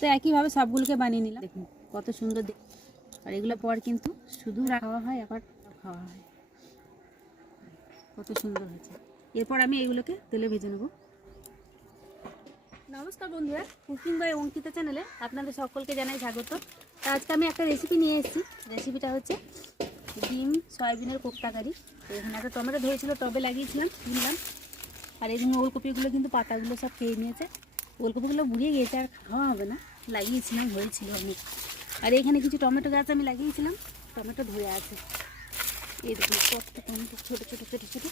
তো একইভাবে সবগুলোকে বানিয়ে নিলাম। দেখুন, কত সুন্দর দেখ আর এগুলো পর কিন্তু শুধু খাওয়া হয়, আবার খাওয়া হয়। কত সুন্দর হয়েছে। এরপর আমি এইগুলোকে তেলে ভেজে নেব। নমস্কার বন্ধুরা, কুকিং বাই অঙ্কিতা চ্যানেলে আপনাদের সকলকে জানাই স্বাগত। আজকে আমি একটা রেসিপি নিয়ে এসেছি। রেসিপিটা হচ্ছে ডিম সয়াবিনের কোপ্তা কারি। তো এখানে একটা টমেটো ধরেছিল টবে লাগিয়েছিলাম, কিনলাম। আর এই ওলকপিগুলো কিন্তু পাতাগুলো সব খেয়ে নিয়েছে। ওলকপিগুলো বুড়িয়ে গিয়েছে, আর খাওয়া হবে না। লাগিয়েছিলাম, হয়েছিল অনেক। আর এখানে কিছু টমেটো গাছ আমি লাগিয়েছিলাম, টমেটো ধরে আছে। এই দেখুন, কত টমেটো, ছোটো ছোটো ছোটো ছোটো,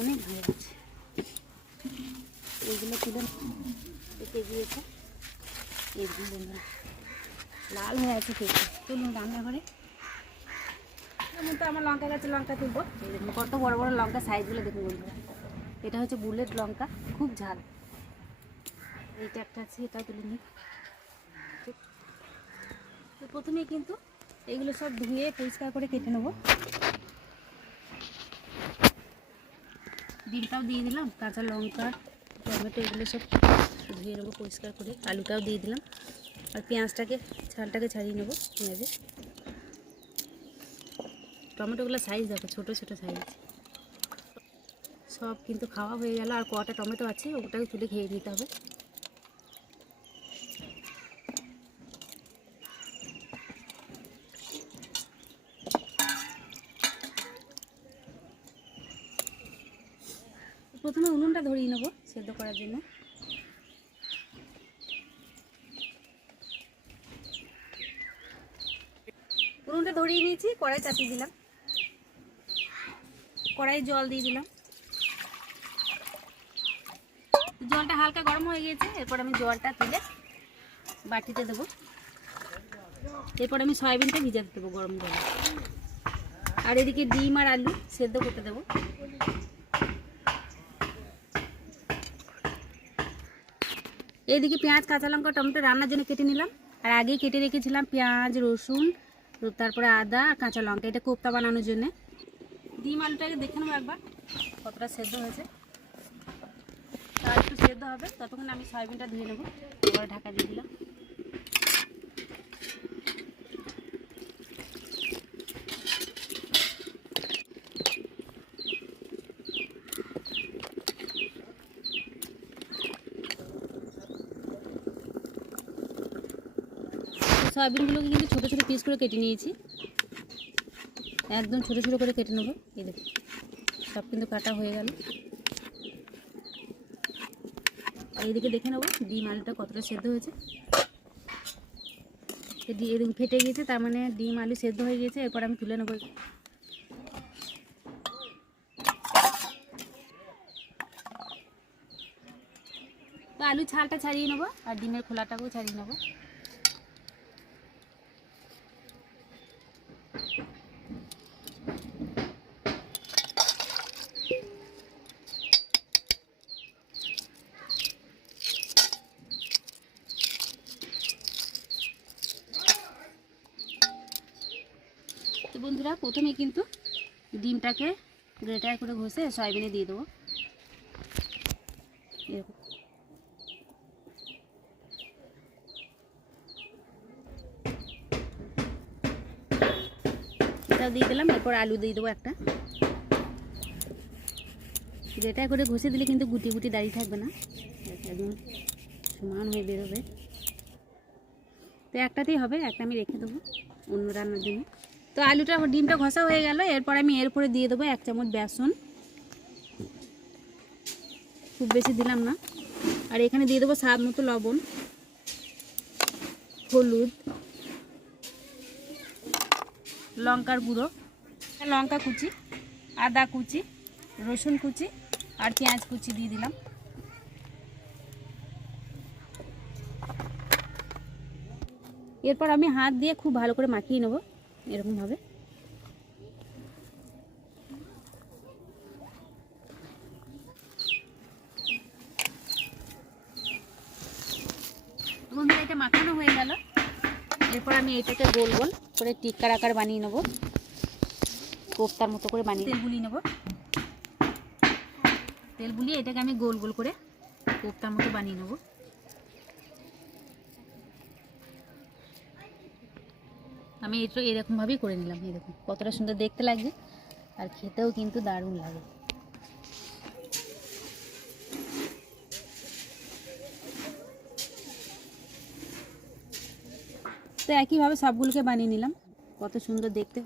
অনেক হয়ে আছে। এইগুলো তুলে পেকে গিয়েছে এইরকম বন্ধুরা, লাল হয়ে আছে কেটে চলুন রান্নাঘরে। যেমন তো আমার লঙ্কা গাছে লঙ্কা তুলবো। এই দেখুন, কত বড় বড় লঙ্কা সাইজগুলো দেখুন বন্ধুরা। এটা হচ্ছে বুলেট লঙ্কা, খুব ঝাল। এইটা একটা আছে, এটাও তুলে নিই। তো প্রথমে কিন্তু এগুলো সব ধুয়ে পরিষ্কার করে কেটে নেব। ডিমটাও দিয়ে দিলাম, কাঁচা লঙ্কা, টমেটো এগুলো সব ধুয়ে নেব পরিষ্কার করে, আলুটাও দিয়ে দিলাম। আর পেঁয়াজটাকে ছালটাকে ছাড়িয়ে নেব পেঁয়াজে। টমেটোগুলো সাইজ দেখো, ছোটো ছোটো সাইজ সব কিন্তু খাওয়া হয়ে গেল, আর কটা টমেটো আছে ওটাকে তুলে খেয়ে নিতে হবে। প্রথমে উনুনটা ধরিয়ে নেব সেদ্ধ করার জন্য। উনুনটা ধরিয়ে নিয়েছি, কড়াই চাপিয়ে দিলাম। কড়াই জল দিয়ে দিলাম। জলটা হালকা গরম হয়ে গিয়েছে, এরপর আমি জলটা তুলে বাটিতে দেবো। এরপর আমি সয়াবিনটা ভিজাতে দেবো গরম জলে। আর এদিকে ডিম আর আলু সেদ্ধ করতে দেবো। এইদিকে পেঁয়াজ, কাঁচা লঙ্কা, টমেটো রান্নার জন্য কেটে নিলাম। আর আগেই কেটে রেখেছিলাম পেঁয়াজ, রসুন, তারপরে আদা আর কাঁচা লঙ্কা। এটা কোপ্তা বানানোর জন্য। ডিম আলুটাকে দেখে নেব একবার, কতটা সেদ্ধ হয়েছে। আর একটু সেদ্ধ হবে, ততক্ষণ আমি সয়াবিনটা ধুয়ে নেব। ঢাকা দিয়ে দিলাম। সয়াবিনগুলোকে কিন্তু ছোটো ছোটো পিস করে কেটে নিয়েছি। একদম ছোটো ছোটো করে কেটে নেব। এই দেখো, সব কিন্তু কাটা হয়ে গেল। এইদিকে দেখে নেব ডিম আলুটা কতটা সেদ্ধ হয়েছে। এদিকে ফেটে গিয়েছে, তার মানে ডিম আলু সেদ্ধ হয়ে গিয়েছে, এরপর আমি তুলে নেব। আলু ছালটা ছাড়িয়ে নেব, আর ডিমের খোলাটাকেও ছাড়িয়ে নেব তো বন্ধুরা প্রথমে কিন্তু ডিমটাকে গ্রেটার করে ঘষে সয়াবিনে দিয়ে দেবো। এটাও দিয়ে দিলাম, এরপর আলু দিয়ে দেবো একটা। গ্রেটার করে ঘষে দিলে কিন্তু গুটি গুটি দাঁড়িয়ে থাকবে না। একদম সমান হয়ে বেরোবে। তো একটাতেই হবে, একটা আমি রেখে দেবো অন্য রান্নার জন্য। তো আলুটা ডিমটা ঘষা হয়ে গেল, এরপর আমি এরপরে দিয়ে দেবো এক চামচ বেসন। খুব বেশি দিলাম না। আর এখানে দিয়ে দেবো স্বাদ মতো লবণ, হলুদ, লঙ্কার গুঁড়ো, লঙ্কা কুচি, আদা কুচি, রসুন কুচি আর পেঁয়াজ কুচি দিয়ে দিলাম। এরপর আমি হাত দিয়ে খুব ভালো করে মাখিয়ে নেব। এরকমভাবে বন্ধুরা এটা মাখানো হয়ে গেল। এরপর আমি এটাকে গোল গোল করে টিক্কার আকার বানিয়ে নেব। কোপ্তার মতো করে বানিয়ে তেল বুলিয়ে নেব। তেল বুলিয়ে এটাকে আমি গোল গোল করে কোপ্তার মতো বানিয়ে নেব। আমি এটা এরকমভাবেই করে নিলাম এই দেখুন কতটা সুন্দর দেখতে লাগছে আর খেতেও কিন্তু দারুণ লাগে। তো একইভাবে সবগুলোকে বানিয়ে নিলাম কত সুন্দর দেখতে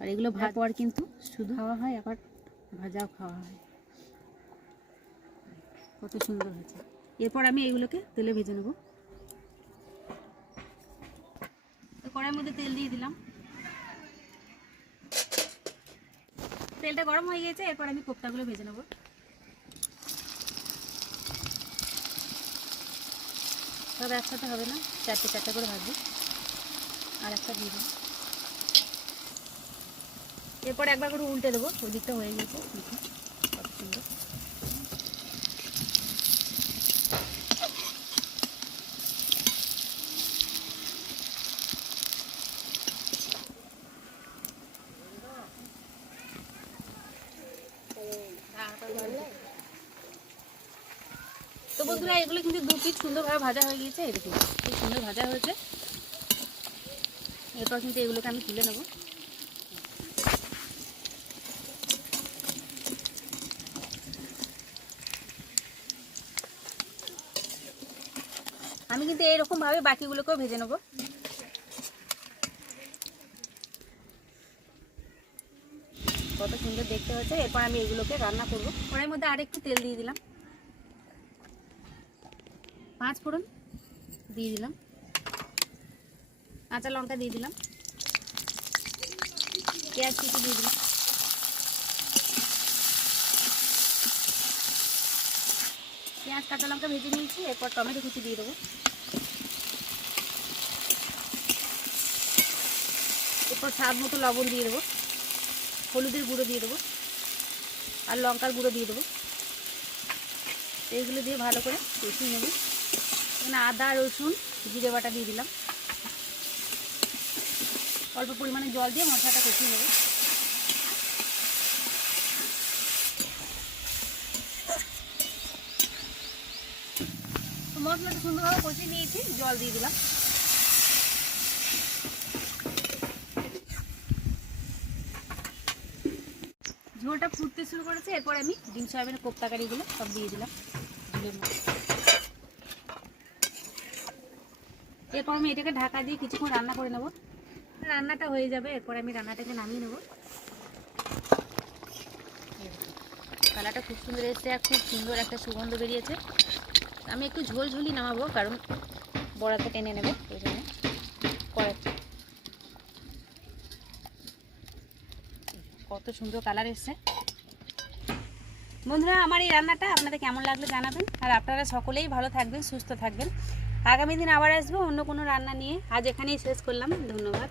আর এগুলো ভাত পর কিন্তু শুধু। খাওয়া হয় আবার ভাজাও খাওয়া হয়। কত সুন্দর হয়েছে। এরপর আমি এইগুলোকে তেলে ভেজে নেব তো কড়াইয়ের মধ্যে তেল দিয়ে দিলাম। তেলটা গরম হয়ে গেছে, এরপর আমি কোপ্তাগুলো ভেজে নেব। সব একসাথে হবে না, চারটে চারটে করে ভাজবো। আর একটা দিয়ে দেবো এরপর একবার করে উল্টে দেবো ওই দিকটা হয়ে গেছে দেখুন কত সুন্দর তো বন্ধুরা, এগুলো কিন্তু দু পিস সুন্দরভাবে ভাজা হয়ে গিয়েছে। এরকম খুব সুন্দর ভাজা হয়েছে। এরপর কিন্তু এগুলোকে আমি তুলে নেব। আমি কিন্তু এইরকমভাবে বাকিগুলোকেও ভেজে নেব। কত সুন্দর দেখতে হচ্ছে এরপর আমি এগুলোকে রান্না করব। কড়াইয়ের মধ্যে আরেকটু তেল দিয়ে দিলাম। পাঁচ ফোড়ন দিয়ে দিলাম। কাঁচা লঙ্কা দিয়ে দিলাম। পেঁয়াজ কুচি দিয়ে দিলাম। পেঁয়াজ, কাঁচা লঙ্কা ভেজে নিয়েছি, এরপর টমেটো কুচি দিয়ে দেবো। এরপর স্বাদ মতো লবণ দিয়ে দেবো। হলুদের গুঁড়ো দিয়ে দেবো। আর লঙ্কার গুঁড়ো দিয়ে দেবো। এইগুলো দিয়ে ভালো করে কষিয়ে নেব। এখানে আদা, রসুন, জিরে বাটা দিয়ে দিলাম। অল্প পরিমাণে জল দিয়ে মশলাটা কষিয়ে নেব। মশলাটা সুন্দরভাবে কষিয়ে নিয়েছি, জল দিয়ে দিলাম। ঝোলটা ফুটতে শুরু করেছে, এরপর আমি ডিম, সয়াবিনের কোপ্তাকারিগুলো সব দিয়ে দিলাম। মধ্যে। এরপর আমি এটাকে ঢাকা দিয়ে কিছুক্ষণ রান্না করে নেব। রান্নাটা হয়ে যাবে, এরপর আমি রান্নাটাকে নামিয়ে নেব। কালারটা খুব সুন্দর এসছে আর খুব সুন্দর একটা সুগন্ধ বেরিয়েছে। আমি একটু ঝোল ঝোলই নামাবো, কারণ বড়াতে টেনে নেবে, এই জন্য। কড়াই কত সুন্দর কালার এসছে। বন্ধুরা, আমার এই রান্নাটা আপনাদের কেমন লাগল জানাবেন। আর আপনারা সকলেই ভালো থাকবেন, সুস্থ থাকবেন। আগামী দিন আবার আসব অন্য কোনো রান্না নিয়ে। আজ এখানেই শেষ করলাম ধন্যবাদ।